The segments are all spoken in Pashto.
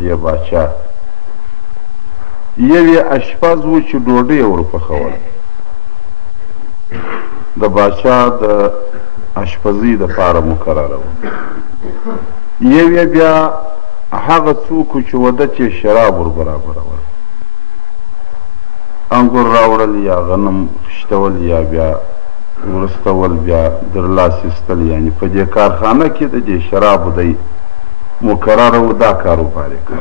یې باچا یو یې اشپز و چې ډوډۍ یې ورپخوله د باچا د اشپزۍ دپاره مقرره وه یو یې بیا هغه څوک چې ودت یې شراب ور برابرول انګور راوړل یا غنم خشتول یا بیا ورستول بیا در لاس ایستل یعنې په دې کارخانه کې د دې شرابو دی مقرره و دا کاروبار یې کوه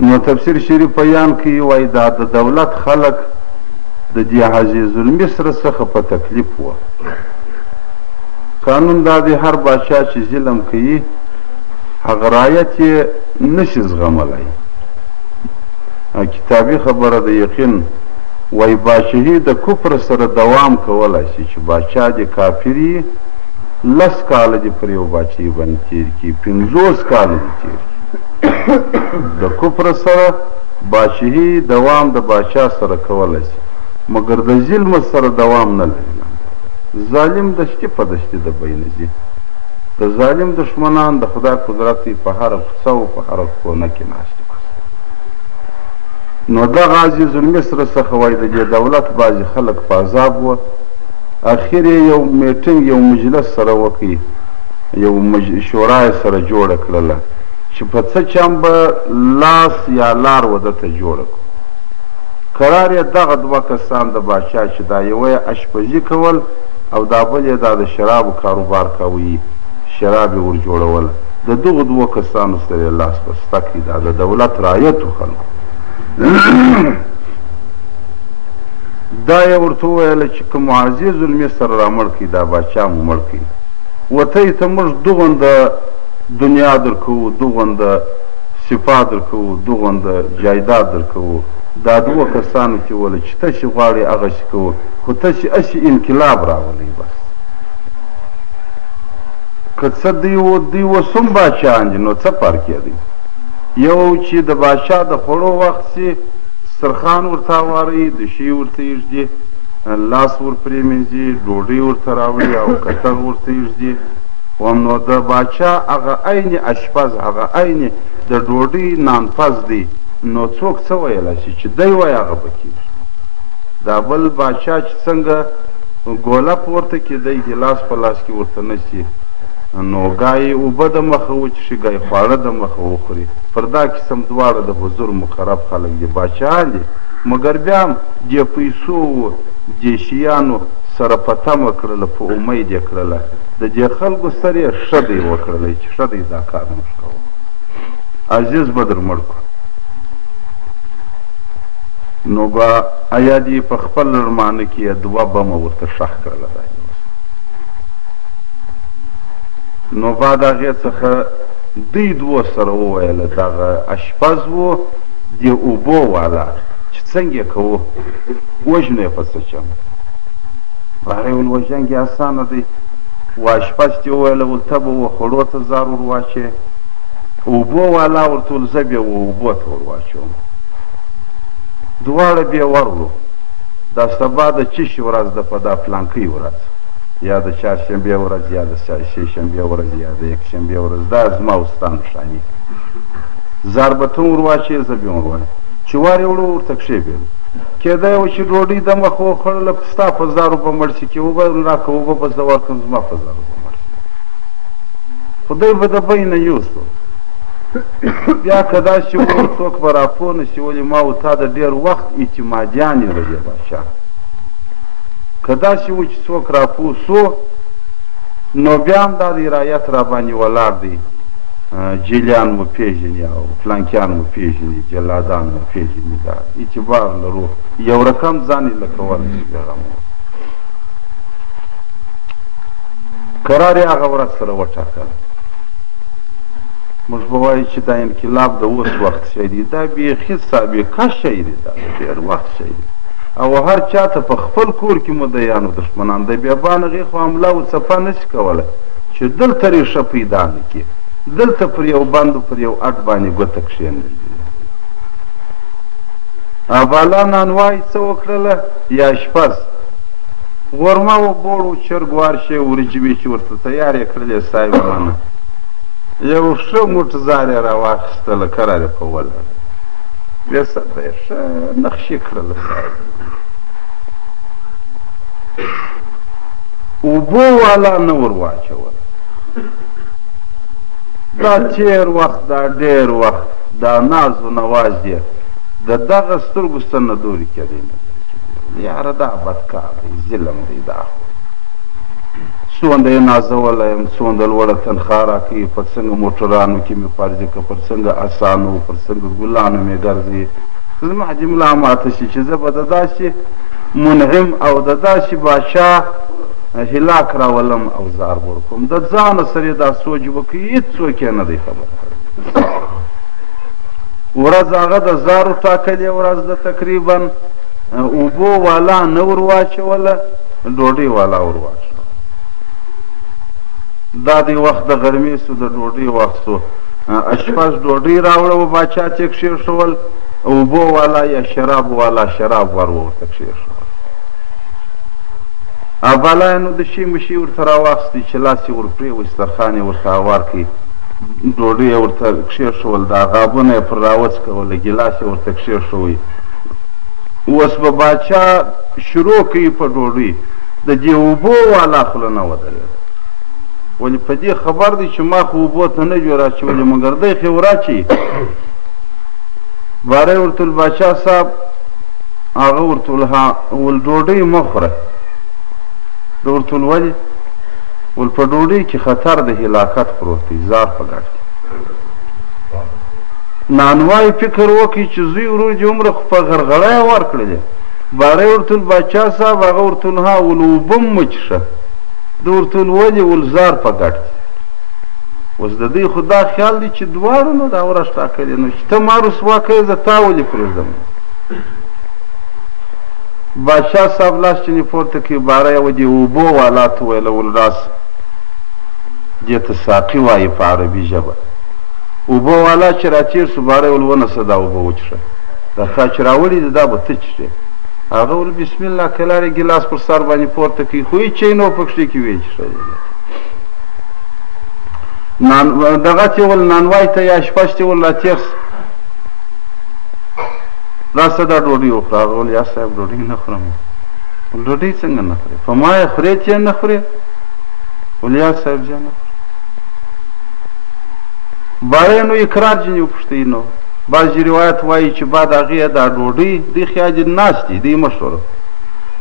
نو تفسیر شریف بیان کوي وایي دا د دولت خلک د دې عزیز المصر څخه په تکلیف وه قانون دا دی هر بادشاه چې ظلم کوي هغه رعیت یې نشي زغملی کتابي خبره د یقین وایي بادشاهي د کفر سره دوام کولی شي چې بادشاه دې کافر یي 10 کاله دې پر یو بادشاهي باندې تېر کړي 50 کاله دې تېر کړي د کفر سره بادشاهي دوام د بادشاه سره کولی شي مګر د ظلم سره دوام نه لري ظالم دشتي په دشتي د بینه ځي د ظالم دشمنان د خدای قدرت په هره کوڅه او په هره کونه کې ناست نو دغه عزیز المصر څخه وایي د دې دولت بعضې خلک په عذاب وه اخر یې یو میټینګ یو مجلس سره وکړي یو شورا یې سره جوړه کړله چې په څه چم به لاس یا لار ودته جوړه کړو قرار یې دغه 2 کسان د باچا چې دا یوه یې اشپزي کول او دا بل یې دا د شرابو کاروبار کوي شراب یې ور جوړوله د دغو 2 کسانو سره یې لاس بسته کړي دا د دولت رعیتو خلکو دا یې ورته وویله چې که معزز المصر را مړ کړي دا باچا مو مړ کړي وتهی ته موږ دوغنده دنیا در کوو دوغنده صفا در کوو دوغنده جایداد در کوو دا 2 کسانو چې وله چې تشي غواړي هغه شي کوو خو تشي اشي انقلاب راولئ بس که څه دوی اوس هم باچاان دي نو څه فرق یې دی یو چې د باچا د خوړو وخت سي سترخان ورته هواروي دشي ورته ایږدي لاس ور پرې مینځي ډوډۍ ورته راوړي او کتغ ورته ایږدي نو د باچا هغه عین اشپز هغه عین د ډوډۍ نانپز دی نو څوک څه ویلی شي چې دی وایي هغه به کېږي دا بل باچا چې څنګه ګوله پورته کېدی ګیلاس په لاس کې ورته نه شي نو ګای اوبه د مخه وچښي ګای خواړه د مخه وخوري پر دا قسم دواړه د حضور مقرب خلک دي باچاان دي مګر بیا هم دې پیسو دې شیانو سره په تمه کړله په امید یې کړله د دې خلکو سره یې ښه دی وکړلی چې ښه دی دا کار موږ کوو عزیز به در مړ کړو نو به ایا دې په خپل لړمانه کې یې 2 بمه ورته ښخ کړله نو بعد هغې څخه دوی 2 سره وویله دغه اشپز و د اوبو والا چې څنګه یې کوو وژنو یې په څه چم هغې ویل وژنګ یې اسانه دی و اشپز چې وویله ول ته به خوړو ته زار ور واچې اوبو والا ورته ویل زه بیا اوبو ته ور واچوم دواړه بیا ورغلو دا سبا د چشي ورځ ده په دا پلانکۍ ورځ یا د چهارشنبې ورځ یا د ششنبې ورځ یا د یکشنبې ورځ دا زما او ستا نښاني زار به ته ور واچې زه بیا ور واچم چې وار یې وړو ورته کښېبېدو کېدی و چې ډوډۍ د مخه وخوړله ستا په زارو به مړ شي چې اوبه راکړه اوبه به زه ورکړم زما په زارو به مړ شي خدای به د بینه یوسو بیا که داسې و څوک به راپوه نه شي ولې ما و تا د ډېر وخت اعتمادیان یې له دې باچا که داسې و چې څوک راپوه سو نو بیا هم دا د رعیت را باندې ولاړ دی جیلیان مو پیژني او فلانکیان مو پیژني جلادان مو پیژني دا اعتبار لرو یو رقم ځان یې لکه ورشي پیغام قرار یې هغه ورځ سره وټاکله موږ به وایو چې دا انقلاب د اوس وخت شی دی دا بیخي سابقه شی دی دا ډېر وخت شی دی او هر چا ته په خپل کور کې مدیانو دښمنان د بیابان هغې خو حمله او څپه نه شي کولی چې دلته ریښه پیدا نه کړي دلته پر یو بند پر یو اټ باندې ګوته کښېنوي بالا نانوای څه وکړله یا شپز غرمه و بوړ و چرګ وارشې ورجوي چې ورته تیار یې کړلې صاحب منه یو ښه موټ زار یې راواخیستله کرار یې په ولړه بیا سده یې ښه نقشې کړله اوبو والا نه ور واچوله دا تېر وخت دا ډېر وخت دا ناز و نواز یې د دغه سترګو څه نه دورې کېدی نه یاره دا بدکار دی ظلم دی دا څومره یې نازولی یم څومره لوړه تنخوا راکوي پر څنګه موټرانو کې مې فرض کړه پر څنګه اسانو پر څنګه ګلانو مې ګرځي زما جمله ماته شي چې زه به د داسې منعم او د داسې بادشاه هلاک راولم او زار ورکوم د ځانه سره یې دا سوچ وکړي هېڅوک یې نه دی خبر کړی ورځ هغه د زارو ټاکلې ورځ د تقریبا اوبو والا نه ور واچوله ډوډۍ والا ور واچوله دا دی وخت د غرمې سو د ډوډۍ وخت سو اشپز ډوډۍ راوړه و باچا ته یې کښېښول اوبو والا یا شراب والا شراب ور ورته کښېښول بالا یې نو د شي مشي ورته راواخیستې چې لاس یې ور پرېوت دسترخوان یې ورته هوار کړي ډوډۍ یې ورته کښېښول دا غابونه یې پر راوڅکوله ګیلاس یې ورته کښېښوی اوس به باچا شروع کوي په ډوډۍ د دې اوبو والا خوله نه ودرېده ولې په دې خبر دی چې ما خو اوبو ته نه جوړ اچولې مګر دی خو وراچوي باره یې ورته ویل باچا صاحب هغه ورته ویل ډوډۍ مه خوره ده ورته ویل ولې ول په ډوډۍ کې خطر د هلاکت پروت دی زار په ګډ کې نانوای فکر وکړي چې زوی ورور دې عمره خو په غرغړه یې ورکړلې باره یې ورته ویل باچا صاحب هغه ورته ویل ها ول اوبه م وڅښه ده ورته ویل ولې ول زار په ګډ کې اوس د دوی خو دا خیال دی چې دواړو نو دا ورځ ټاکلې نو چې ته ما رسوا کوې زه تا ولې پرېږدم بادشاه صاحب لاس چینې پورته کړي باره یې دې اوبو والا ته ویله ول راس دې ته ساقي وایي په عربي ژبه اوبه والا چې راتېر سو باره یې ول ونیسه دا اوبه وڅښه دا تا چې راوړي دي دا به ته څښې هغه ول بسم الله کلار یې ګیلاس پر سر باندې پورته کړي خو هېڅ شی نه و پکښې کې ویې څښلی دغه ته ول نانوای ته یا شپږ ته ول راتېر سه راسه دا ډوډۍ وخوره هغه ول یا صاحب ډوډۍ نه خورم ول ډوډۍ څنګه نه خورې په ما یې خورې چې نه خورې ول یا صاحب زه نه خورم باره یې نو اقرار ځینې وپوښتئ نو بعضې روایت وایي چې بعد هغې دا ډوډۍ دوی خیال دې ناست دي دوی مشوره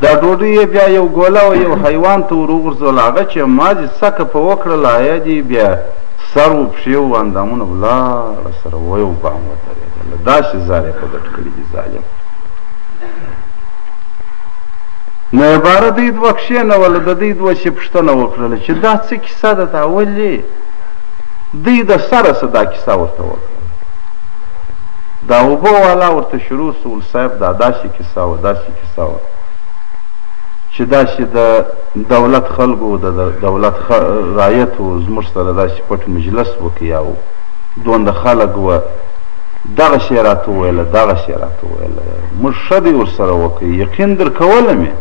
دا ډوډۍ یې بیا یو ګوله او یو حیوان ته ور وغورځول هغه چې ما دې څکه په وکړله آیا دې بیا سر و پښې و اندامونه ولاړه سره ویو بام ودرېدله داسې زار یې په ګټ کړي دي ظالم نو عباره دوی دوه کښېنوله د دوی دوه چې پوښتنه وکړله چې دا څه کیسه ده دا ولې دوی د سره څه دا کیسه ورته وکړله دا اوبه والا ورته شروع سو ول صاحب دا داسې کیسه وه داسې کیسه وه چې داسې د دولت خلکو د دولت رایتو زموږ سره داسې پټ مجلس وکړي او دومره خلک وه دغه شی راته وویله دغه شی راته وویله موږ ښه دی ورسره وکړي یقین در کولی مې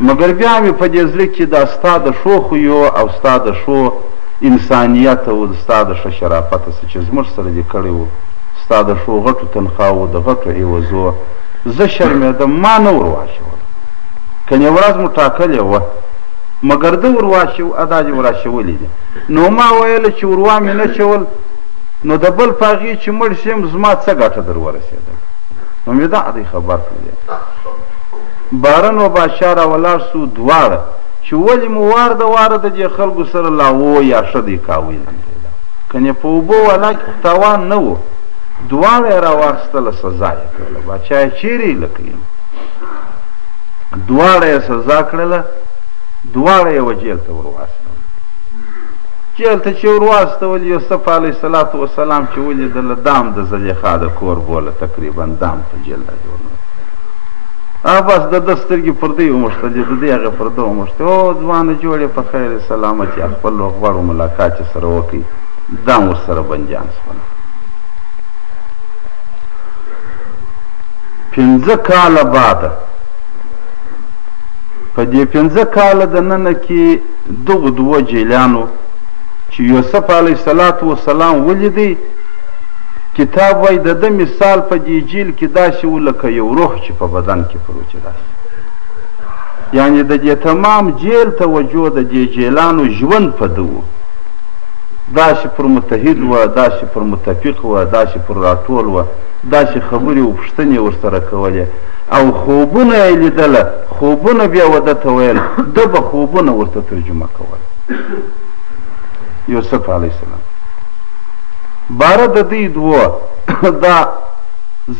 مګر بیا مې په دې زړه کې دا ستا د ښو خویو او ستا د ښو انسانیت او ستا د ښه شرافته څه چې زموږ سره دې کړی وو ستا د ښو غټو تنخواو د غټو عوضو زه شرمېدم ما نه ور واچوله کنې ورځ مو ټاکلې وه مګر ده ور ادا دې ور اچولي دي نو ما ویله چې وروا مې نه چول نو د بل په هغې چې مړ شم زما څه ګټه در ورسېدل نو مې دا دی خبر کړلی باره نو بادشاه را ولاړ سو دواړه چې ولې مو وار د واره د دې خلکو سره لا و یا ښه دی کاوی لنډېده کنې په اوبو والا کې تاوان نه و دواړه یې را واخیستله سزا یې کړله بادشاه یې چیرې یې لکوي دواړه یې سزا کړله دواړه یې و جیل ته ور واستول جیل ته چې ور واستول یوسف علیه الصلاة وسلام چې ولیدله دام د زلیخا د کور بوله تقریبا دام ته جیل ته جوړ بس د ده سترګې پر دوی وموښتلې د دې هغې پر ده وموښتې او ځوانه جوړې په خیر سلامت یا خپل غوړو ملاقات یې سره وکړي دام ورسره بندیان شول 5 کاله بعده په دې 5 کاله دننه کې دغو دوو جیلانو چې یوسف علیه السلام ولیدی کتاب وایي د ده مثال په دې جیل کې داسې و لکه یو روح چې په بدن کې پروت داسې یعنې د دې تمام جیل توجه د دې جیلانو ژوند په ده و داسې پر متحد وه داسې پر متفق وه داسې پر راټول وه داسې خبرې و پوښتنې ورسره کولې او خوبونه یې لیدله خوبونه بیا و ده ته ویل ده به خوبونه ورته ترجمه کول یوسف علیه السلام باره د دوی دوه دا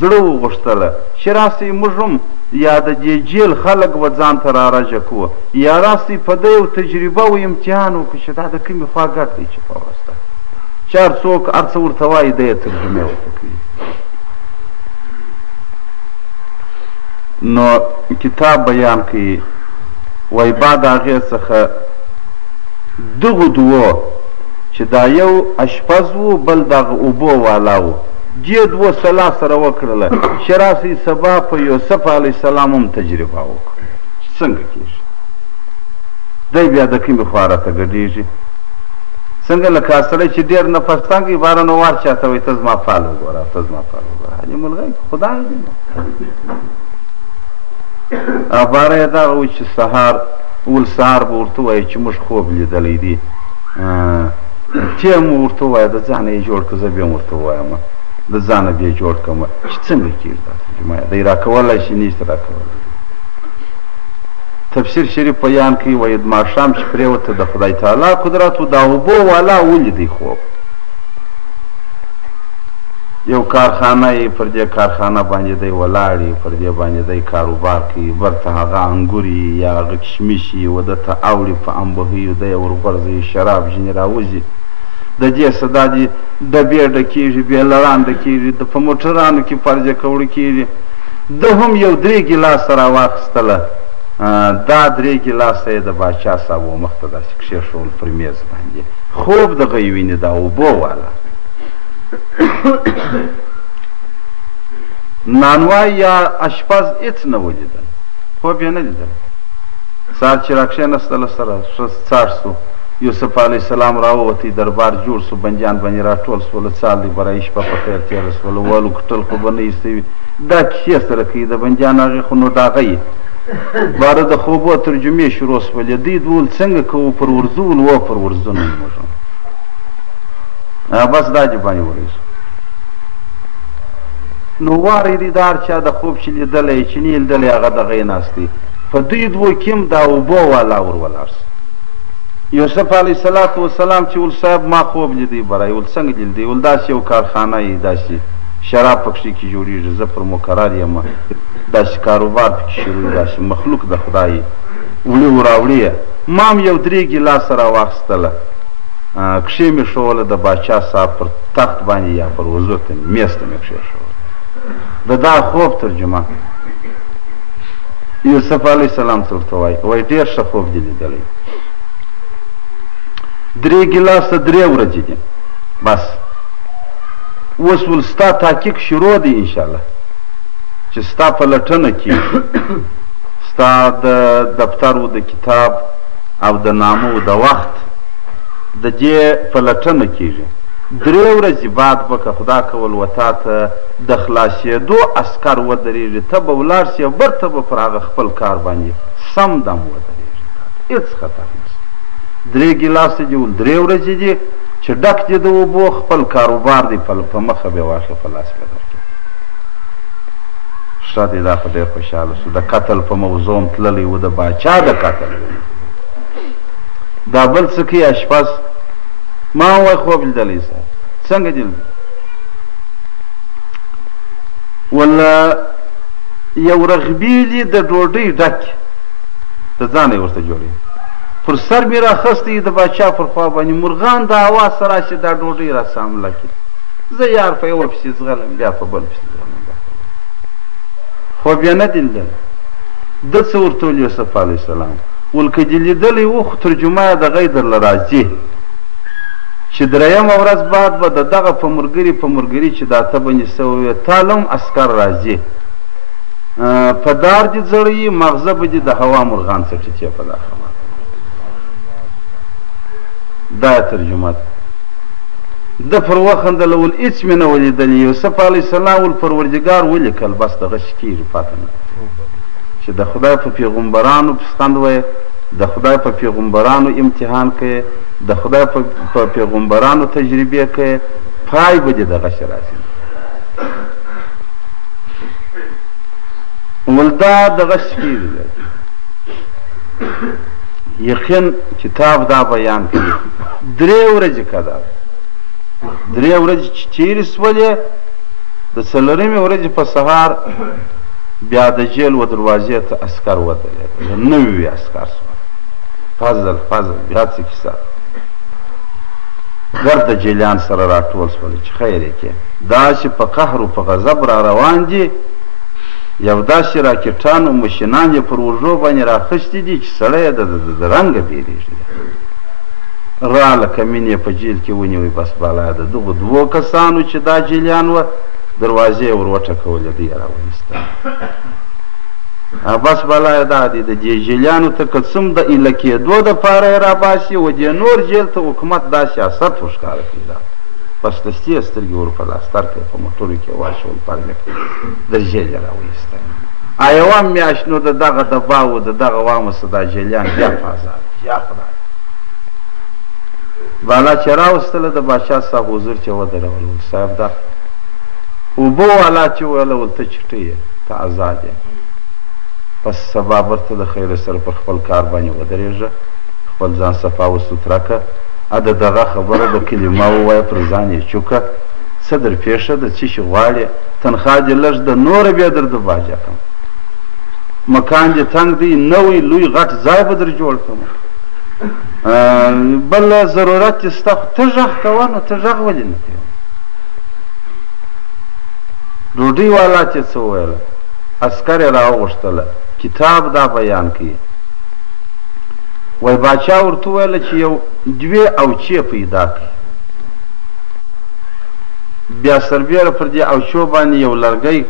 زړه وغوښتله چې راسئ موږ هم یا د دې جیل خلک به ځان ته رارجه کړو یا راسئ په ده یو تجربه و امتحان وکړو چې دا د کومې خوا ګټ دی چې په ورسته چې هر څوک هر څه ورته وایي ده یې ترجمې ورته کوي نو کتاب بیان کوي وایي بعد هغې څخه دغو دوو چې دا یو اشپز و بل دغه اوبو والا و دې دوه صلاح سره وکړله چې راسئ سبا په یوسف علیه السلام هم تجربه وکړو څنګه کېږي دی بیا د کومې خوا راته ګډېږي څنګه لکه سړی چې ډېر نفس تنګ وي باره نو وار چاته وایي ته زما فال وګوره ته زما فال وګوره حاجي ملغی خدای دی نو باره یې دغه و چې سهار ول سهار به ورته ووایي چې موږ خوب لیدلی دی ټیم ورته ووایه د ځانه یې جوړ کړه زه بیا هم ورته ووایم د ځانه بیا جوړ کړم چې څنګه کېږي دا ترجمه دی راکولی شي نشته راکولی تفسیر شریف بیان کوي وایي د ماښام چې پرېوته د خدای تعالی قدرت و دا اوبو والا ولیدی خوب یو کارخانه یې پر دې کارخانه باندې دی ولاړ پر دې باندې دی کاروبار کوي برته هغه انګور یا هغه کشمیش یې و ده ته اوړي په انبهیو دی یې ورغورځوي شراب ځینې راوځي د دې څه دا دي ډبې ډکېږي بیا لړان ډکېږي په موټرانو کې فرضیه کوړه کېږي ده هم یو 3 ګیلاسه راواخیستله دا 3 ګیلاسه یې د باچا صاحب و مخ ته داسې کښېښول پر میز باندې خوب دغه یې ویني دا اوبو والا نانوای یا اشپز هېڅ نه ولیدل خوب یې نه لیدل سهار چې راکښېنستله سره ښه څاښ سو یوسف علیه السلام راووتی دربار جوړ سو بندیان باندې راټول سوله څال دی برایي شپه په خیر تېره سوله والو کټل خو به نه ایسته دا کیسې سره کوي د بندیان هغې خو نو داغه یې باره د خوبو ترجمې شروع سولې دوی دول څنګه کوو پر ورزول و پر ورزونه موږ بس دا دې باندې ورسو نو واری دی دا هر چا د خوب چې لیدلی چې نه یې لیدلی هغه دغه یې ناست دی په دوی دوو کې هم دا اوبو والا ور ولاړ سو یوسف علیه السلام چې ول صاحب ما خوب لیدی برای ول څنګه لیدی ول داسې یو کارخانه یې داسې شراب پکښې کې جوړېږي زه پر مقرر یم داسې کاروبار پکې شروع داسې مخلوق د خدای وړي و راوړي ما هم یو 3 ګیلاسه راواخیستله کښې مې ښووله د باچا صاحب پر تخت باندې یا پر وزر ته میز ته مې کښېښوله د دا خوب ترجمه یوسف علیه السلام ته ورته وایي وایي ډېر ښه خوب دې لیدلی 3 ګیلاسه 3 ورځې دي بس اوس ول ستا تحقیق شروع دی انشاءالله چې ستا په لټنه کې ستا د دفتر و د کتاب او د نامه و د وخت د دې په لټنه کېږي 3 ورځې بعد به که خدا کول و تا ته د خلاصېدو عسکر ودرېږي ته به ولاړ سې برته به پر هغه خپل کار باندې سم دم ودرېږي هېڅ خطر نشته 3 ګیلاسه دي ول 3 ورځې دي چې ډک دي د اوبو خپل کاروبار دی په مخه بیا واخلې په لاس به درکړي ښه دی دا خو ډېر خوشحاله سو د قتل په موضوع هم تللی و د باچا د قتل دا بل څه کوي اشپز ما وایي خوب لیدلی صاحب څنګه دې لیدلی ولا یو رغبیلي د ډوډۍ ډک د ځانه یې ورته جوړوي پر سر مې راخستی د باچا پر خوا باندې مرغان د هوا سره راشي دا ډوډۍ راسه حمله کړي زه یار په یوه پسې ځغلم بیا په بل پسې ځغلم خوب یې نه دي لیدلی ده څه ورته ویل یوسف علیه السلام ول که دې لیدلی و خو ترجمه یې دغه یې درله راځي چې 3مه ورځ بعد به د دغه په مرګري چې دا ته باندې سوی وې تاله هم عسکر راځي په دار دې ځړوي مغزه به دې د هوا مرغان څټي په دا خبره دا ترجمه ده. ده پر وخندله ول هېڅ مې نه ولیدلي. یوسف علیه السلام ول پروردګار ولیکل بس دغه شي کېږي پاته نه چې د خدای په پیغمبرانو پسخند وایه، د خدای په پیغمبرانو امتحان کوي، د خدای په پیغمبرانو تجربې کوي، پای به دې دغه شی راسي. ول دا دغه شی کېږي. یقین کتاب دا بیان کوي 3 ورځې کدا 3 ورځې چې چیرې سولې د 4مې ورځې په سهار بیا د جیل و دروازې ته عسکر ودرېدل، نوي عسکر سول. فضل بیا څه کیسه ګرد د جیلیان سره راټول سول چې خیر یې کې دا چې په قهر و په غضب را روان دي، یو داسې راکټان او مشینان یې پر اوږو باندې راخښتي دي چې سړی د رنګه بیریږي. راله کمین یې په جیل کې ونیوی. بس بالا د دغو 2 کسانو چې دا جیلیان وه دروازې یې ور وټکولې، دوی یې راوایسته. بس بالا یې دا دی د دې جیلیانو ته که څوم د ایله کېدو دپاره یې راباسي و دې نور جیل ته حکومت دا سیاست ورښکاره کړي. دا بس دستي یې سترګې ور په لاستر کې په موټرو کې واچول، پرلک د جیل یې راوایسته. یوه میاشت نو د دغه دبا و د دغه وامسه دا جیلیان بیا په ازاد. یا خدای بالا چې راوستله د باچا صاحب حضور چې ودرول، ول صاحب دا اوبه والا چې ویله ول ته چټۍ یې ته ازاد یې. پس سبا برته د خیره سره پر خپل کار باندې ودرېږه، خپل ځان صفا و سوتره که. د دغه خبره د کلمه ووایه پر ځان یې چوکه، څه در پېښه ده، څه شي غواړې، تنخوا دې لږ ده، نوره بیا در د باجه کړم، مکان دې تنګ دی، نوی لوی غټ ځای به در جوړ کړم، بل ضرورت چې ستا خو ته غږ کوه نو ته غږ ولې نه کوې. ډوډۍ والا چې څه وویله، عسکر یې راوغوښتله، کتاب دا بیان کوي. وای باچا ورته وویله چې یو 2 اوچې پیدا کړي. بیا سربیره پر دې اوچو باندې یو لرګی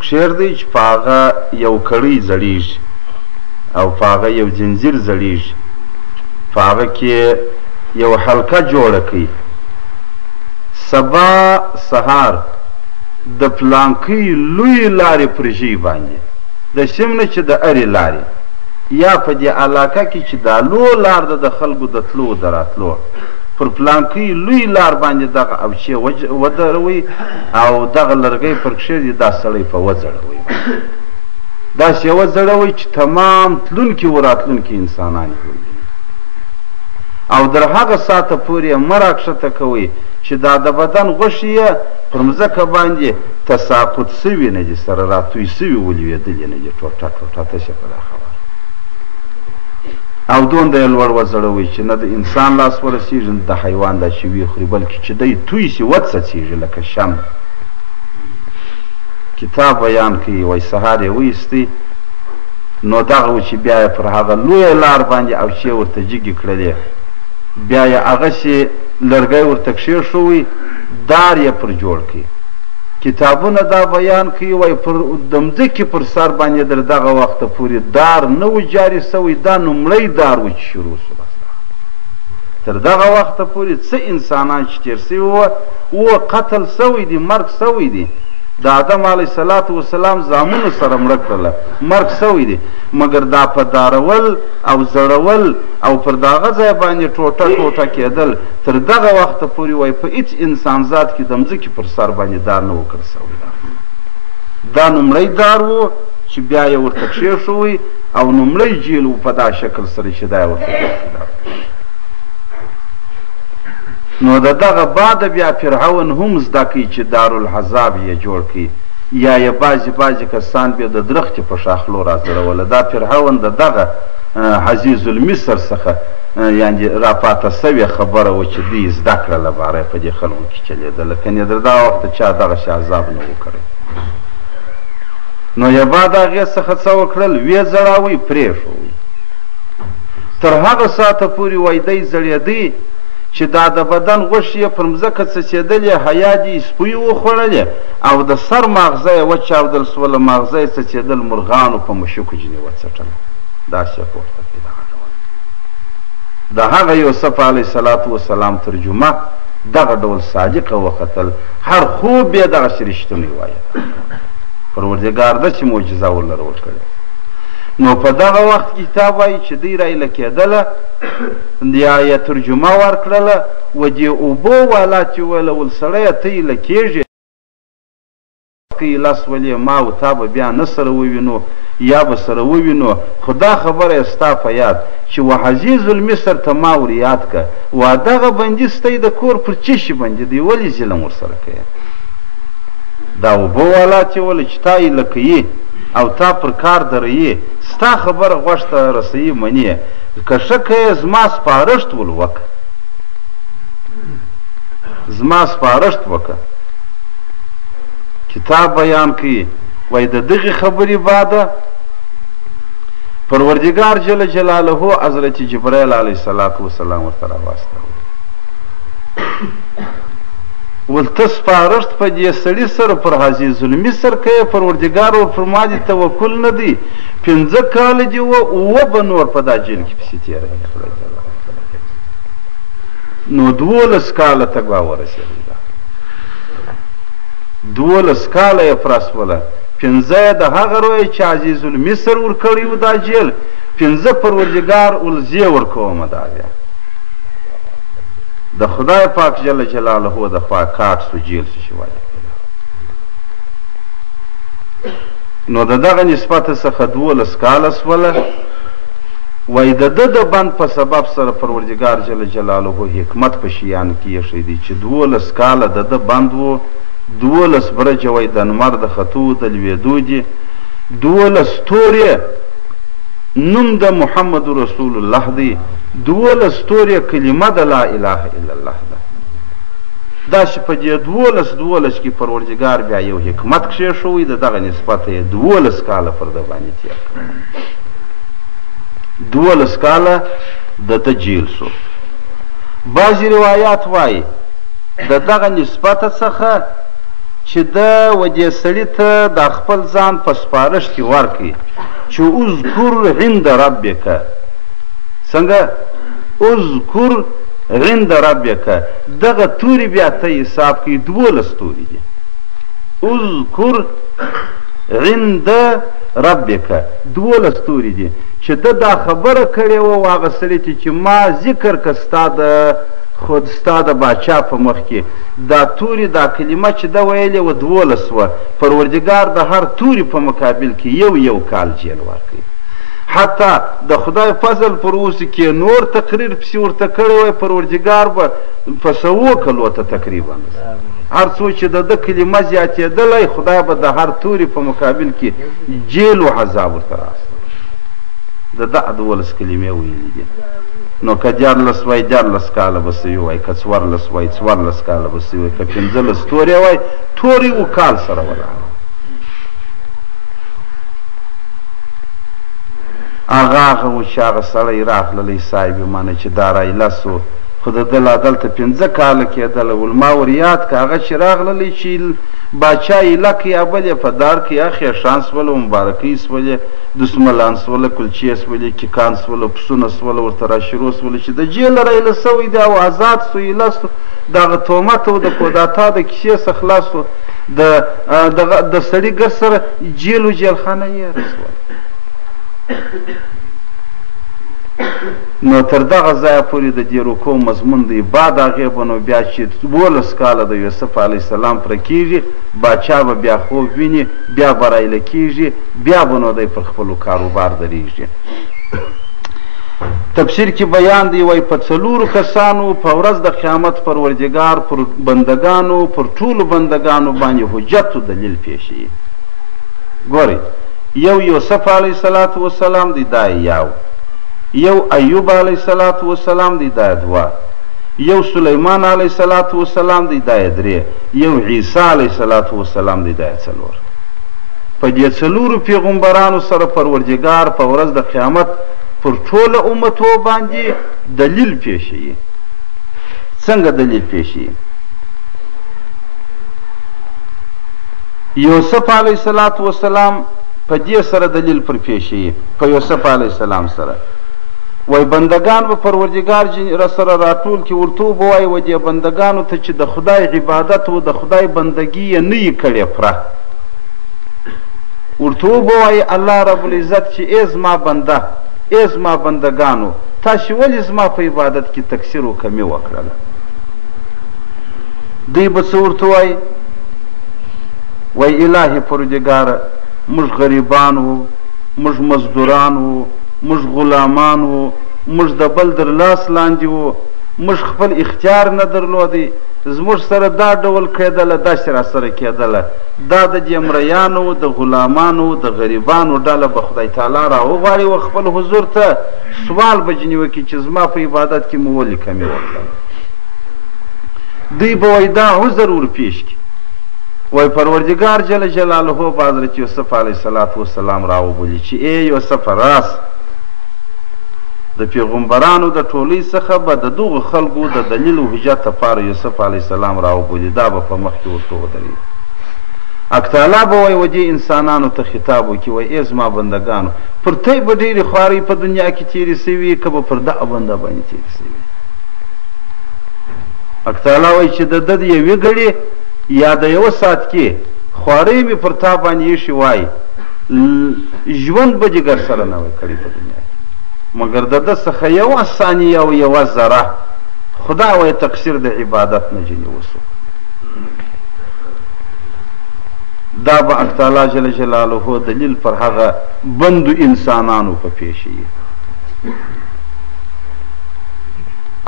کښېږدئ چې په هغه یو کړۍ زړېږي او په هغه یو زنځیر زړېږي، په هغه کې یو حلقه جوړه کړئ. سبا سهار د پلانکۍ لوی لارې پر ژۍ باندې د سیم نه چې د ارې لارې یا په دې علاقه کې چې دا لو لار ده د خلکو د تلو د راتلو، پر پلانکۍ لوی لار باندې دغه اوچې ودروئ او دغه لرګی پر کښېږدي، دا سړی په وځړوئ، داسې یې وځړوئ چې تمام تلونکي و راتلونکي انسانان یې وویني. او در هغه ساعته پورې یې مه راکښته کوئ چې دا د بدن غوښې یې پر مځکه باندې تساقط سوي نه دي، سره راتوی سوي ولوېدلې نه دي، ټوټه ټوټه تشه په دا خبره. او دونده یې لوړ وځړوئ چې نه د انسان لاس ورسېږي نه د حیوان دا چې وي خوري، بلکې چې دی توی سي وڅڅېږي لکه شم. کتاب بیان کوي. وایي سهار یې وایستئ نو دغه و چې بیا یې پر هغه لویه لار باندې اوچې ورته جګې کړلې، بیا یې هغسې لرګی ورته کښېښوئ، دار یې پر جوړ کړي. کتابونه دا بیان کوي. وایي د مځکې پر سر باندې در دغه وخته پورې دار نه و جاري سوی، دا لومړی دار و چې شروع سو. تر دغه وخته پورې څه انسانان چې تېر سوي وه قتل سوی دي، مرګ سوی دي، د آدم علیه السلام زامنو سره مړه کړله، مرګ سوی دی، مګر دا په دارول او زړول او پر دغه ځای باندې ټوټه ټوټه کېدل تر دغه وخته پورې وایي په هېڅ انسان ذات کې د مځکې پر سر باندې دار نه و کړ سوی. دا لومړی دار و چې بیا یې ورته کښېښوئ او لومړی جیل و په دا شکل سره چې دا یې ورته نو د دغه بعده بیا فرعون هم زده کوي چې دارالعذاب یې جوړ کړي، یا یې بعضې کسان بیا د درختې په شاخلو راځړوله. دا فرعون د دغه عزیز المصر څخه یعنې راپاته سوې خبره وه چې دوی زده کړله باره په دې خلکو کې چلېدله، کنې تر دغه وخته چا دغسې عذاب نه و کړی. نو یې بعد هغې څخه څه وکړل، ویې ځړاوئ، پرېښوئ. تر هغه ساعته پورې وایي دی ځړېدی چې دا د بدن غوښې یې پر مځکه څڅېدلې، حیا دې سپیو وخوړلې او د سر ماغزه یې وچاودل سوله، ماغزه یې څڅېدل، مرغانو په مشکو ځینې وڅټل. داسې پورته کړي دغه ډول. د هغه یوسف علیه السلام ترجمه دغه ډول صادقه وختل، هر خوب یې دغسې رښتونی وایه. پروردګار داسې معجزه ورلره ورکړې. نو په دغه وخت کې کتاب وایي چې دوی رایله کېدله یا یې ترجمه ورکړله و دې اوبو والا چې ویله ول سړیه ته ایله کېږې لس ولې ما و تا به بیا نه سره ووینو یا به سره ووینو، خو دا خبره یې ستا په یاد چې و عزیز المصر ته ما ور یاد که و دغه بندي ستی د کور پر چشي بندي دی ولې ظلم ورسره کوې؟ دا اوبه والا چې وله چې تا ایله کوي او تا پر کار درهیې ستا خبره غوږ ته رسوي منې، که ښه کوې زما سپارښت ول وکړه، زما سپارښت وکړه. کتاب بیان کوي وایي د دغې خبرې بعده پروردګار جل جلاله حضرت جبرایل علیه السلام ورته راواستوه ول ته سپارښت په دې سړي سره پر عزیز المصر کوې، پروردګار ورفرمایي توکل نه دی، 15 کاله دې وه، اووه به نور په دا جیل کې پسې تېروي. نو 12 کاله ته ګوا ورسېدل، 12 کاله یې فرسوله، 15 یې د هغه رویه چې عزیز المصر ورکړی و دا جیل، 15 پروردګار ولزې ورکومه دا بیا د خدای پاک جل جلاله د خوا کاټ سو جیل شي وایي. نو د دغه نسبت څخه 12 کاله سوله. وایي د ده د بند په سبب سره پروردګار جل جلاله حکمت په شیانو کې ایښی دی چې 12 کاله د ده بند و، 12 برجه وایي د لمر د ختو د لوېدو دي، 12 ستورې نوم د محمد رسول الله دی، 12 ستورې کلمه د لا اله الا الله ده. داسې په دې 12 کې پروردګار بیا یو حکمت کښېښوی د دغه نسبت یې 12 کاله پر ده باندې تېر کړ. 12 کاله د ده جیل سو. بعضې روایات وایي د دغه نسبت څخه چې ده و دې سړي ته د خپل ځان په سپارښت کې ورکړي چې اذکر عند ربک، څنګه اذکر عند ربک، دغه توري بیا ته حساب کوي 12 توري دي. اذکر عند ربک 12 توري دي چې ده دا خبره کړې وه هغه سړي ته چې ما ذکر که ستا د باچا په مخ کې دا توري دا کلمه چې ده ویلې وه 12 وه، پروردګار د هر توري په مقابل کې یو کال جیل ورکوي. حتی د خدای فضل پر اوسه کې نور تقریر پسې ورته کړی وای، پروردګار به په 100 کلو ته تقریبا هر څو چې د ده کلمه زیاتېدلی خدای به د هر توري په مقابل کې جیل و عذاب ورته راستلی. د ده 12 کلمې ویلي دي. نو که 14 وای 14 کاله به سوي وای، که 14 وای 14 کاله به سوي وای، که 15 تورې وای تورې و کال سره ولاړ. هغه و چې هغه سړی راغللی صاحب مانه چې دا رایله سو، خو د ده لا دلته 15 کاله کېدله. ول ما ور یاد که هغه چې راغللی چې باچا ایله کړي یا بل یې په دار کې اخې شان سوله، مبارکۍ سولې، دسملان سوله، کلچې سولې، کیکان سوله، پسونه سوله، ورته راشروع سوله چې د جیل رایله سوی دی او آزاد سو، ایله سو، دغه تهمت او د کودتا د کیسې څخه خلاص سو، د سړي ګر سره جیل و جیلخانه یې رسول. نو تر دغه ځایه پورې د دې رکو مضمون دی. بعد هغې به نو بیا چې 12 کاله د یوسف علیه السلام پره کېږي، باچا به بیا خوب ویني، بیا به رایله کېږي، بیا به نو دی پر خپلو کاروبار درېږي. تفسیر کې بیان دی وایي په 4 کسانو په ورځ د قیامت پروردګار پر بندګانو، پر ټولو بندګانو باندې حجت و دلیل پیښوي. ګورئ، یو یوسف علیه السلام دی، دا یو ایوب علیه السلام دی، دا 2، یو سلیمان علیه السلام دی، دا 3، یو عیسی علیه السلام دی، دا 4. په دې 4 پیغمبرانو سره پروردګار په ورځ د قیامت پر ټوله امتو باندې دلیل پیښوي. څنګه دلیل پیښوي؟ یوسف علیه السلام په دې سره دلیل پر پیښوي، په یوسف علیه السلام سره وای بندگان به پروردګار را سره راټول کړي ورته ووایي و دې بندګانو ته چې د خدای عبادت و د خدای بندګي یې نه یې کړې پوره ورته ووایي الله رب العزت چې ای زما بنده ای زما بندګانو تاسې ولې زما په عبادت کې تقصیر و کمي وکړله دوی به څه ورته وایي وای الهي پروردګاره موږ غریبان وو موږ مزدوران وو موږ غلامان وو موږ د بل در لاس لاندې وو موږ خپل اختیار نه درلودی زموږ سره دا ډول کېدله داسې را سره کېدله دا د دې مریانو د غلامانو د غریبانو ډله به خدای تعالی را وغواړي و خپل حضور ته سوال به ځینې وکړي چې زما په عبادت کې مو ولې کمې وکړله دوی به وایي دا عذر ورپېښ کړي وای پروردګار جل جلاله به حضرت یوسف علیه السلام راوبولي چې ای یوسف راس د پیغمبرانو د ټولۍ څخه به د دغو خلکو د دلیل و حجت لپاره یوسف علیه السلام راوبولي دا به په مخ کې ورته ودرېږي اکتالا به وایي و دې انسانانو ته خطاب وکړي وایي ای زما بندګانو پر تی به ډېرې خوارۍ په دنیا کې تېرې سوي که به پر دغه بنده باندې تېرې سوي اکتالا وایي چې د ده د یوې ګړې یا د یوه ساعت کې خوارۍ مې پر تا باندې ایښې وای ژوند به جګر سره نه وای کړی په دنیا کې مګر د ده څخه یوه ثانیه او یوه ذره خدا وایي تقصیر د عبادت نه ځینې وسو دا به اکتالا جل جلاله دلیل پر هغه بندو انسانانو په پیښیي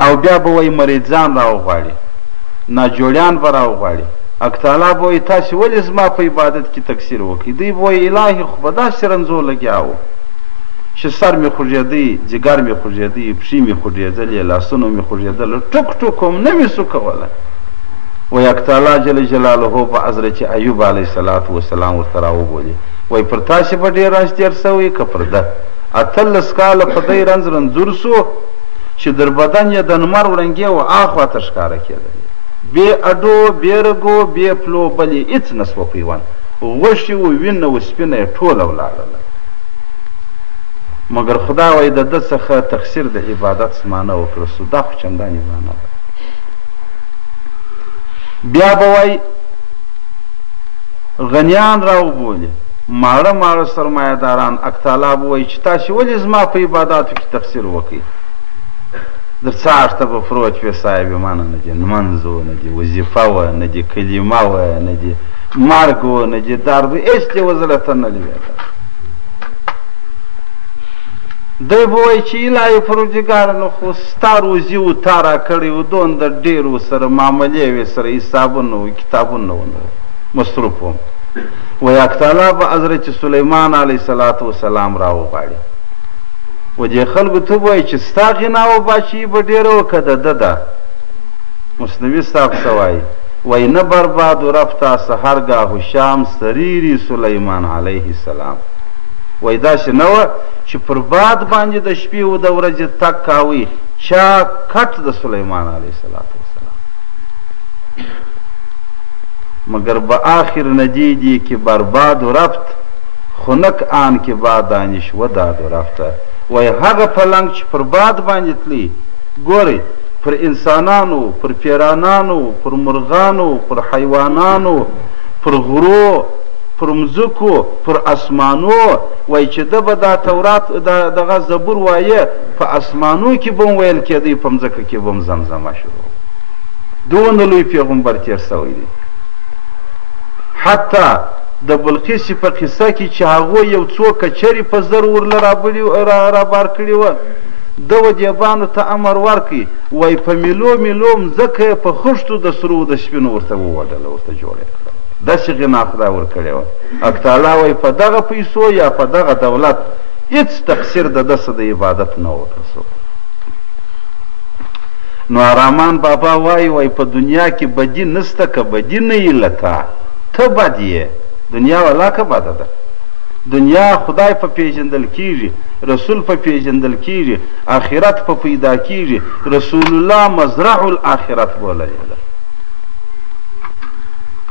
او بیا به وایي مریضان راوغواړي ناجوړیان به راوغواړي اکتالا به وایي تاسې ولې زما په عبادت کې تقصیر وکړئ دوی به وایي الهي خو به داسې رنځو لګیا و چې سر مې خوږېدی جګر مې خوږېدی پښې مې خوږېدلې لاسونه مې خوږېدل ټوک ټوک هم نه مې سو کولی وایي اکتالا جل جلاله به حضرت ایوب علیه السلام ورته راوبولي وایي پر تاسې به ډېر رنځ تېر سوی که پر ده 18 کاله په دی رنځ رنځور سو چې در بدن یې د لمر وړنګې و اخوا ته ښکاره کېدلې بې اډو بې رګو بې پلو بلې هېڅ نه سوه پیوند غوښې و وینه و سپینه یې ټوله ولاړله مګر خدا وایي د ده څخه تقصیر د عبادت زمانه وکړه سو دا خو چندانې معنه ده بیا به وایي غنیان راوبولي ماړه ماړه سرمایهداران اکتالا به وایي چې تاسې ولې زما په عباداتو کې تقصیر وکړئ در څاښته به پروت وې صاحب مانه نه دي لمنځ و نه دي وظیفه وه نه دي کلمه وه نه دي مرګ و نه دي درد هېڅ دې و زړه ته نه لوېده دی به وایي چې الهي پروردګاره نو خو ستا روزي و تا را کړې و دومره ډېر ورسره معاملې وې سره حسابونه و کتابونه و مصروف وم وایي اکتالا به حضرت سلیمان علیه السلام راوغواړي و دې خلکو ته وایي چې ستا غنا و بادشاهي به ډېره و که د ده ده مثنوي صاحب څه وایي وایي نه برباد و رفته سحرگاه و شام سریری سلیمان علیه السلام وایي داسې نه وه چې پر باد باندې د شپې و د ورځې تګ کاوی چا کټ د سلیمان علیه السلام مگر به آخر ندیدی که برباد و رفت خنک آن که بادانش و داد و رفته وایي هغه پلنګ چې پر باد باندې تلي ګورئ پر انسانانو پر پیرانانو پر مرغانو پر حیوانانو پر غرو پر مځکو پر اسمانو وایي چې ده به دا تورات دغه زبور وایه په اسمانو کې به هم ویل کېدی په مځکه کې به هم زمزمه شروع دونه لوی پیغمبر تېر سوی دی حتی د بلقیسې په قصه کې چې هغوی یو څو کچرې په زر ورله رابار کړي وه ده و دیبانو ته امر ورکړي وایي په میلو میلو مځکه یې په خښتو د سرو د سپینو ورته ووډله ورته جوړه کړه داسې غنا خدای ورکړې وه اکتالا وایي په دغه پیسو یا په دغه دولت هېڅ تقصیر د ده څه د عبادت نه وکړه نو آرامان بابا وایي په دنیا کې بدي نسته که بدي نه یې له تا ته بد یې دنیا والا که بده ده دنیا خدای په پیژندل کیږي رسول په پیژندل کیږي آخرت په پیدا کیږي رسول الله مزرع الاخرت بوللی ده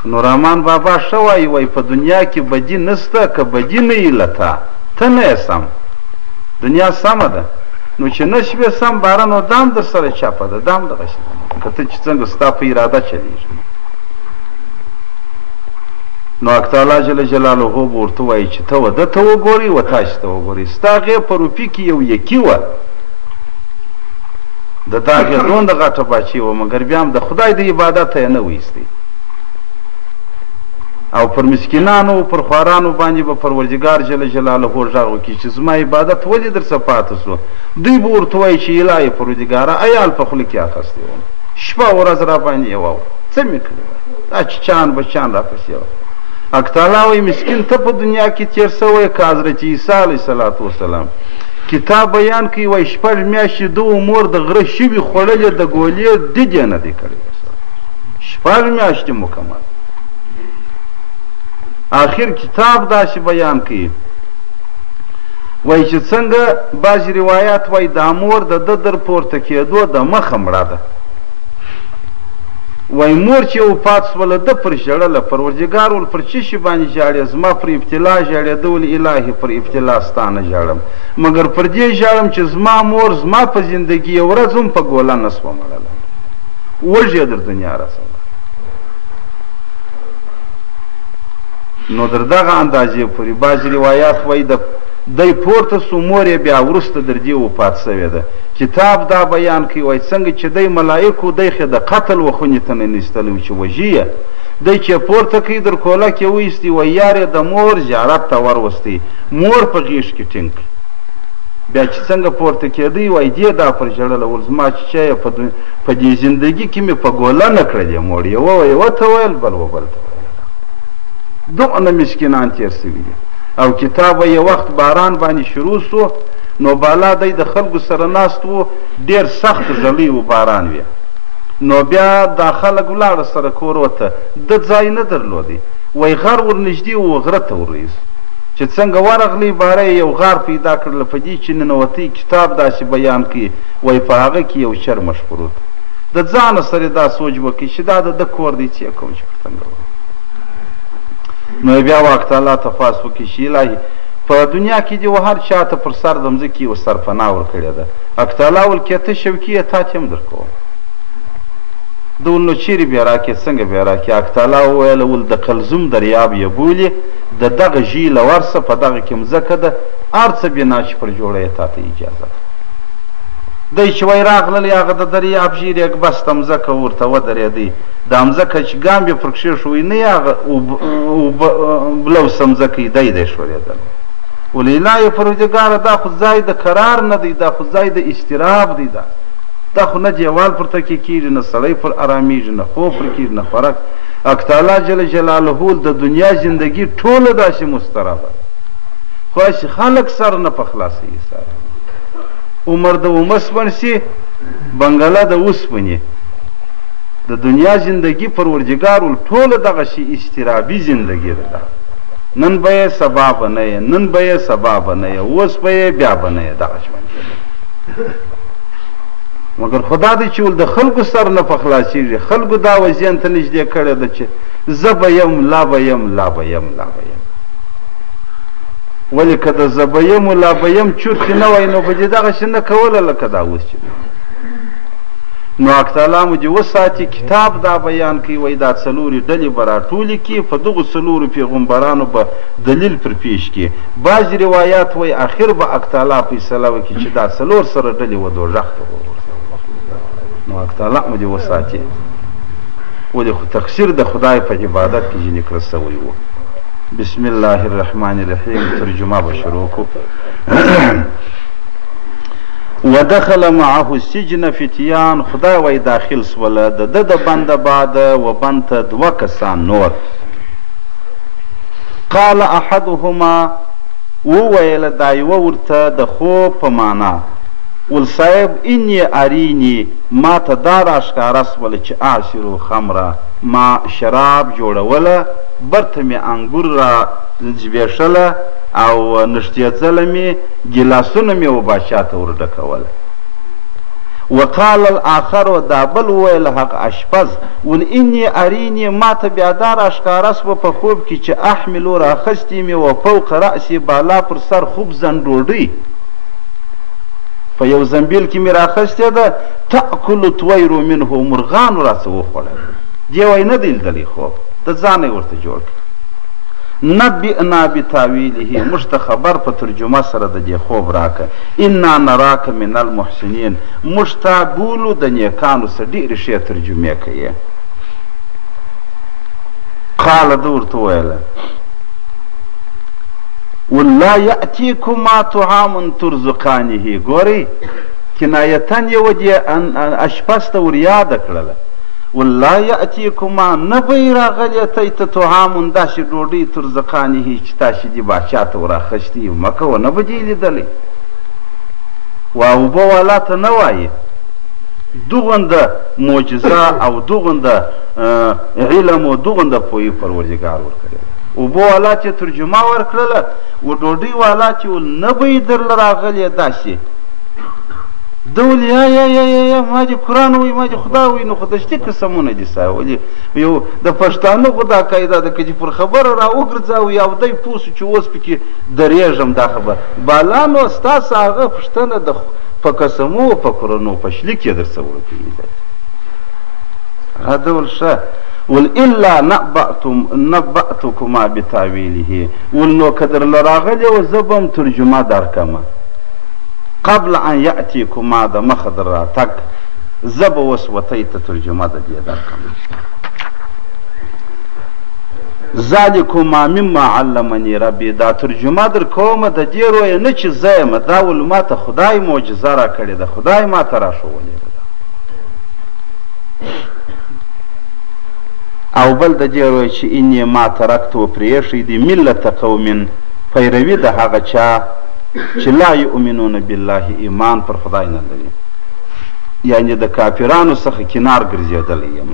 نو رحمان بابا ښه وایي په دنیا کې بدي نسته که بدي نه یې له تا ته نه یې سم دنیا سمه ده نو چې نه شوې سم باره نو دا هم در سره چاپه ده دا هم دغسې ده که ته چې څنګه ستا په اراده چلېږي نو حق تعالی جل جلاله به ورته وایي چې ته و ده ته وګورئ و تاسې ته وګورئ ستا هغې په روپي کې یو یکي وه د دا هغې دومره غټه باچې وه مګر بیا هم د خدای د عبادته یې نه ویستی او پر مسکینانو او پر خوارانو باندې به پروردګار جل جلاله غږ وکړي چې زما عبادت ولې در څه پاته سو دوی به ورته وایي چې الهی پروردګاره عیال په خوله کې اخیستی وم شپه ورځ را باندې یې واوره څه مې کړي وه دا چیچان بچان را پسې وه حق تعالی وایي مسکین ته په دنیا کې تېر سوی که حضرت عیسی علیه صلات وسلام کتاب بیان کوي وایي 6 میاشتې ده مور د غره شوي خوړلې د ګولې دید یې نه دی کړی 6 میاشتې مکمل آخر کتاب داسې بیان کوي وایي چې څنګه بعضې روایات وایي دا مور د ده در پورته کېدو د مخه مړه ده وایي مور چې وفات شوله ده پر ژړله پروردګار ول پر څه شي باندې ژاړې زما پر ابتلا ژاړېده ولې الهي پر ابتلا ستا نه ژاړم مګر پر دې ژاړم چې زما مور زما په زندګي یو ورځ هم په ګوله نه سوه مړله وږې در دنیا رسوله نو در دغه اندازې پورې بعضې روایات وایي دی پورته سو مور یې بیا وروسته در دې وفات سوې ده کتاب دا بیان کوي وایي څنګه چې دی ملایکو دی خې د قتل و خونې ته نه نیستلی و چې وژي یې دی چې پورته کوي در کولک یې وایستي وایي یار یې د مور زیارت ته وروستی مور په غېږ کې ټینګ بیا چې څنګه پورته کېدی وایي دې دا پر ژړله ول زما چیچی یې په دې زندګي کې مې په ګوله نه کړلې مور یې ووایي ورته ویل بل و بل ته دومره مسکینان تېر سوي دي او کتاب یې وخت باران باندې شروع سو نو بالا دی د خلکو سره ناست و ډېر سخت ژلی و باران وي نو بیا دا خلک ولاړه سره کورو ته ده ځای نه درلودی وایي غر ورنږدې و غره ته ورایست چې څنګه ورغلی باره یو غار پیدا کړله په دې چې ننوتی کتاب داسې بیان کوي وایي په هغه کې یو چر مشپروت د ځانه سره دا سوچ وکړي چې دا د ده کور دی چې کوم چې په څنګه نو بیا واک تعالی تفاس وکړي چې الهي په دنیا کې دې و هر چا ته پر سر د مځکې یو سرپناه ورکړې ده حق تعالی ول که ته شوکي یې تا ته هم در کوم ده ول نو چیرې بیا راکړې څنګه بیا راکړې حق تعالی وویله ول د قلزم دریاب یې بولي د دغه ژیله ورسه په دغه کې مځکه ده هر څه بنا چې پر جوړه یې تا ته اجازه ده دی چې وایي راغللی هغه د دریاب ژیر یک بسته مځکه ورته ودرېدی دا مځکه چې ګام یې پر کښېښوی نه یې هغه بلوسه مځکه یې دی ښورېدلی ولې الهی پروردګاره دا خو ځای د قرار نه دی دا خو ځای د اضطراب دی دا خو نه دیوال پر تکیه کېږي نه سړی پر ارامېږي نه خوب پر کېږي نه خوراک حق تعالی جل جلاله د دنیا زندګي ټوله داسې مضطربه خو هسې خلک سر نه په خلاصوي سر عمر د اومسپن سي بنګله د اوسپنې د دنیا زندگی پروردگار ټول دغه شی استرابي زندگی ده نن به سبا بنه نن به سبا بنه اوس به بیا بنه دغه ژوند مگر خدا دې چې ول د خلکو سر نه په خلاصيږي خلکو دا وزین ته نږدې کړی ده چې زبیم لا بیم لا بیم لا بیم ولی که د زبیم و لا بیم چورخې نه وای نو به دې دغه شی نه کوله لکه دا اوس چې نو حق تعالی مو دې وساتي کتاب دا بیان کوي وایي دا څلورې ډلې به راټولې کړي په دغو څلورو پیغمبرانو به دلیل پر پیش کړي بعضې روایات وایي اخر به حق تعالی فیصله وکړي چې دا څلور سره ډلې و دوژخ ته نو حق تعالی مو دې وساتي ولې خو تقصیر د خدای په عبادت کې ځینې کړه سوی و بسم الله الرحمن الرحیم ترجمه به شروع کو ودخل معه السجن فتیان خدای وای داخل سوله د د بنده بعد و بنته دوه کسان نور قال احدهما وویل دا یوه ورته د خوب په معنا ول صاحب انی ارینی ما ته دا راښکاره سوله چې اعصرو خمره ما شراب جوړوله برته مې انګور را زبېښله او نښتېځله مې ګیلاسونه مې و باچا ته ورډکوله وقال الاخر دا بل وویل هغه اشپز ول انی ارینی ما ته بیا دا راښکاره سوه په خوب کې چې احملو راخستې مې و فوق رأسي بالا پر سر خبزن ډوډۍ په یو زنبیل کې مې راخستې ده تأکل الطویر منه مرغانو راڅه وخوړل دې وایي نه دی لیدلی خوب د ځانه یې ورته جوړ کړ نبئنا بتاویله موږ ته خبر په ترجمه سره د دې خوب راکه انا نراک من المحسنین موږ تا بولو د نیکانو څه ډېرې ښې ترجمې کوي قاله ده ورته وویله ولا یأتیکما طعام ترزقانه ګورئ کنایتن یې ودې اشپز ته ور یاده کړله والله یأتیکما نه به یې راغلی تی ته طعامون داسې ډوډۍ ترزقانه چې تاسې دې باچا ته ور اخښتي مه کوه نه به دې لیدلی و اوبه والا ته نه وایي دوغنده معجزه او دوغنده علم او دوغنده پوهي پروردګار ورکړې ده اوبه والا چې ترجمه ورکړله و ډوډۍ والا چې ول نه به یې درله راغلی داسې ده ول یا ما دې قرآن وایي ما دې خدا وایي نو خو دشتي قسمونه دي ستا ولې یو د پښتانه خو دا قاعده ده که چې پر خبره را وګرځاوي او دی پوه سو چې اوس پکې درېږم دا خبر بالا نو ستاسو هغه پوښتنه د په قسمو په قرآنو په شلیک یې در څه ورکوي ده ول ښه ول الا نبأتکما بتاویله ول نو که درله راغلی و زه به هم ترجمه درکمه قبل ان یأتیکما د مخه در راتګ زه به اوس وتی ته ترجمه د دې درکم ذلکما مما علمني ربي دا ترجمه در کومه د دې رویه نه چې زه یم دا ول ما ته خدای معجزه را کړې ده خدای ما ته راښولې ده او بل د دې رویه چې اني ما ترکتو پرېښی دي ملت قوم پیروي د هغه چا چې لا یؤمنون بالله ایمان پر خدای نه لري یعنی د کافرانو څخه کنار ګرځېدلی یم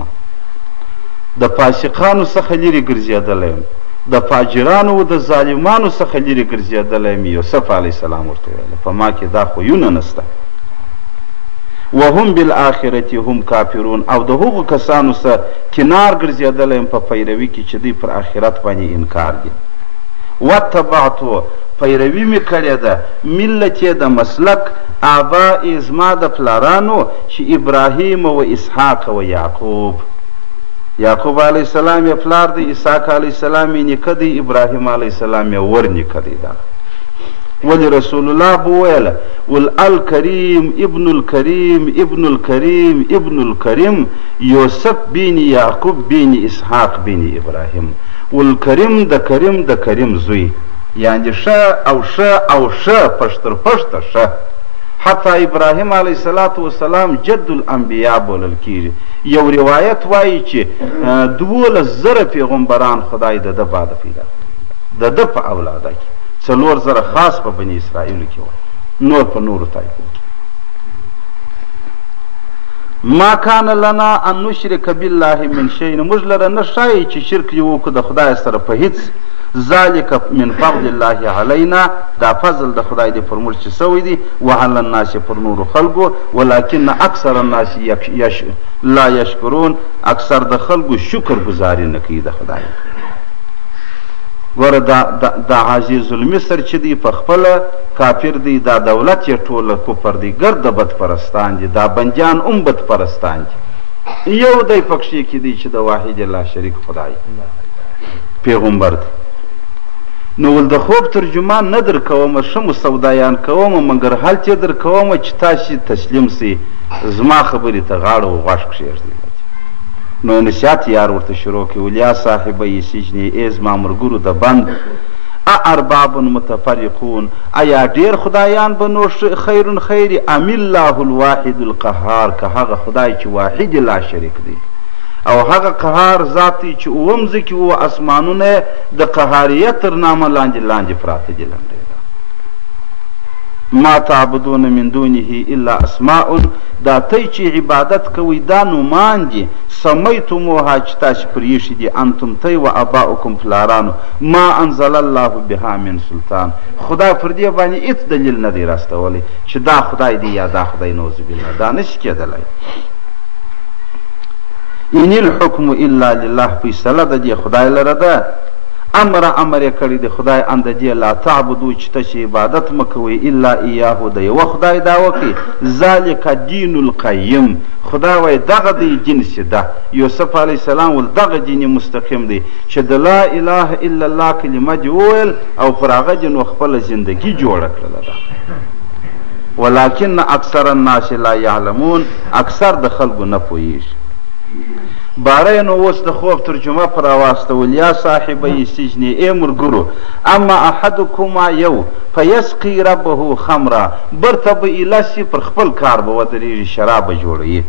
د فاسقانو څخه لرې ګرځېدلی یم د فاجرانو و د ظالمانو څخه لرې ګرځېدلی یم یوسف علیه السلام ورته ویله په ما کې دا خویونه نسته وهم بالآخرة هم کافرون او د هغو کسانو څخه کنار ګرځېدلی یم په پیروي کې چې دوی پر آخرت باندې انکار دي واتبعتو پیروي مې کړې ده ملت یې د مسلک آبا زما د پلارانو چې ابراهیم و اسحاق و یعقوب یعقوب علیه السلام یې پلار دی اسحاق علیه السلام یې نیکه دی ابراهیم علیه السلام یې ور نیکه دی دا ولې رسول الله به وویله ول الکریم ابن الکریم ابن الکریم ابن الکریم یوسف بین یعقوب بین اسحاق بین ابراهیم والکریم د کریم د کریم زوی یعنی ښه او ښه او ښه پشتر پشته ښه حتی ابراهیم علیه السلام جد الانبیا بولل کیږي یو روایت وایي چې 12,000 پیغمبران خدای د ده بعده پیدا کړي د ده په اولاده کې 4,000 خاص په بني اسرائیلو کې وایي نور په نورو طایفو کې ما کان لنا ان نشرک بالله من شیء موږ لره نه ښایي چې شرک یې وکړو د خدای سره په هیڅ ذلک من فضل الله علینا دا فضل د خدای دی پر موږ چې سوی دی وعلى الناس پر نورو خلکو ولکن اکثر الناس لا یشکرون اکثر د خلکو شکر گزاري نه کوي د خدای ګوره دا عزیز المصر چې دی په خپله کافر دی دا دولت یې ټوله کفر دی ګرد بد پرستان دي دا بنجان بد پرستان دي یو دی پکښې کې دی چې د واحد لا شریک خدای پیغمبر دی نو ول د خوب ترجمان نه در کومه ښه مو سودایان کومه مګر هلته در کومه چې تاسې تسلیم سئ زما خبرې ته غاړه و غوږ کښېږدئ نو نصیحت یار ورته شروع کړي ولیا صاحبه سجنې ای زما ملګرو د بند ارباب متفرقون آیا ډیر خدایان به نو خیر خیر ام الله الواحد القهار که هغه خدای چې واحد لا شریک دی او هغه قهار ذات چې اوم ځکې و اسمانونه د قهاریت تر نامه لاندې پراته دي ما تعبدون من دونه الا اسماء دا تی چې عبادت کوئ دا نومان دي سمیتموها چې تاسې پرې ایښي دي انتم تی و اباؤکم پلارانو ما انزل الله بها من سلطان خدای پر دې باندې هېڅ دلیل نه دی راستولی چې دا خدای دی یا دا خدای نعوذ بالله دا نشي کېدلی ان الحکم الا لله فیصله د دې خدای لره ده امر یې کړی دی خدای اند دې لا تعبدو چې تاسې عبادت مه کوئ الا ایاهو د یوه خدای دا وکړي ذلک دین القیم خدای وایي دغه دی دین سیده یوسف علیه السلام ول دغه دین مستقیم دی چې د لا اله الا الله کلمه دې وویل او پر هغه دې نو خپله زندګي جوړه کړله ده ولکن اکثر الناس لا یعلمون اکثر د خلکو نه پوهیږي باره نو اوس د خوب ترجمه پر راواستول یا صاحبی سجن ای ملګرو اما احدکما یو فیسقي ربه خمره برته به ایله پر خپل کار به ودرېږي شراب به جوړوي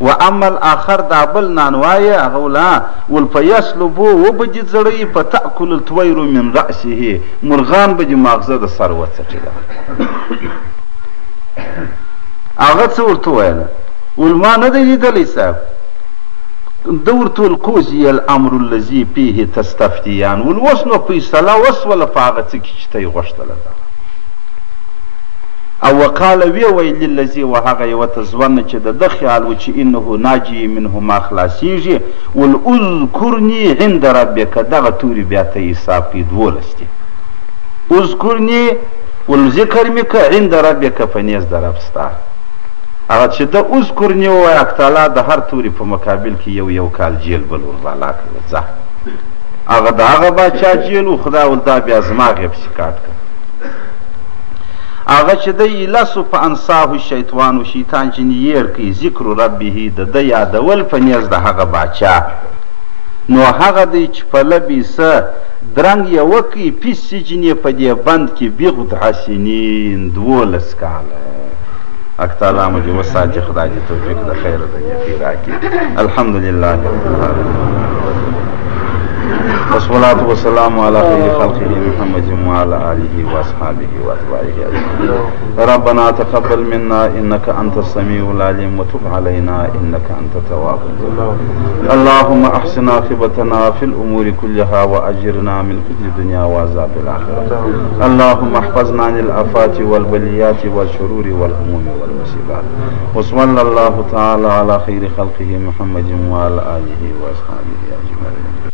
و اما الاخر دا بل نانوایه هغه ولا ول فیسلبو وبه دې ځړوي فتأکل الطویر من رأسه مرغان به دې ماغزه د سر وڅټي هغه څه ورته ویله ول ما نه دی لیدلی صاحب ده ورته ویل قضي الامر الذي فيه تستفتیان ول اوس نو فیصله وسوله په هغه څه کې چې ته یې غوښتله ده او وقال وی ویل للذي و هغه یوه ته ځوانه چې د ده خیال و چې انه ناجي منهما خلاصیږي ول اذکرني عند ربک دغه تورې بیا ته حساب کړي 12 دي اذکرني ول ذکر مې که عند ربک په نیز د رب ستا هغه چې ده اذکرني ووایه اکتالا د هر تورې په مقابل کې یو کال جیل بل وربالا کړله ځه هغه د هغه باچا جیل و خدای ول دا بیا زما غیبسي کاټ کړه هغه چې ده ایلسو په انصاحو شیطان و شیطان ځینې یېر کوي ذکر ربه د ده یادول په نیز د هغه باچا نو هغه دی چې په لبې څه درنګ یې وکړي پي سجن یې په دې بند کې بغضع سنین 12 کاله اکتالا مجھے وسعت خدا کی توفیق دا خیر دا یقی راکی الحمدللہ رب العالمین والصلاة والسلام على خير خلقه محمد وعلى آله وأصحابه وأتباعه أجمعين ربنا تقبل منا إنك أنت السميع العليم وتب علينا إنك أنت التواب الرحيم اللهم أحسن عاقبتنا في الأمور كلها وأجرنا من خزي الدنيا وعذاب الآخرة اللهم احفظنا عن الآفات والبليات والشرور والهموم والمصيبات وصلى الله تعالى على خير خلقه محمد وعلى آله وأصحابه أجمعين